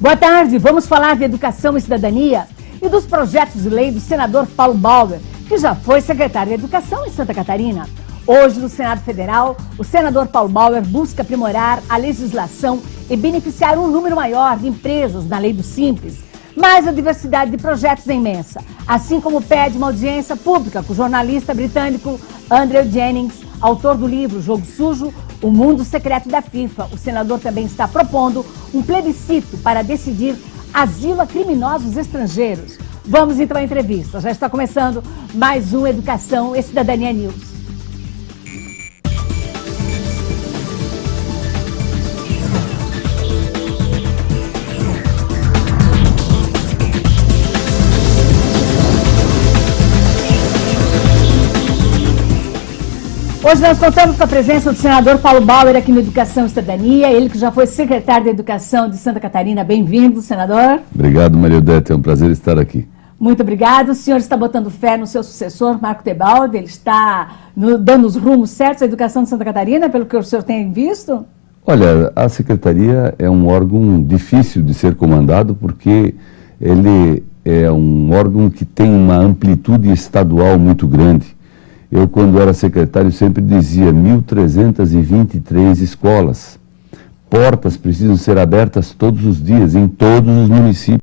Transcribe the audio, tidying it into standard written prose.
Boa tarde, vamos falar de educação e cidadania e dos projetos de lei do senador Paulo Bauer, que já foi secretário de Educação em Santa Catarina. Hoje, no Senado Federal, o senador Paulo Bauer busca aprimorar a legislação e beneficiar um número maior de empresas na lei do Simples. Mas a diversidade de projetos é imensa, assim como pede uma audiência pública com o jornalista britânico Andrew Jennings, autor do livro Jogo Sujo, O Mundo Secreto da FIFA. O senador também está propondo um plebiscito para decidir asilo a criminosos estrangeiros. Vamos então à entrevista. Já está começando mais um Educação e Cidadania News. Hoje nós contamos com a presença do senador Paulo Bauer aqui no Educação e Cidadania, ele que já foi secretário de Educação de Santa Catarina. Bem-vindo, senador. Obrigado, Maria Odete, é um prazer estar aqui. Muito obrigado. O senhor está botando fé no seu sucessor, Marco Tebaldi, ele está dando os rumos certos à educação de Santa Catarina, pelo que o senhor tem visto? Olha, a secretaria é um órgão difícil de ser comandado porque ele é um órgão que tem uma amplitude estadual muito grande. Eu, quando era secretário, sempre dizia 1.323 escolas. Portas precisam ser abertas todos os dias, em todos os municípios.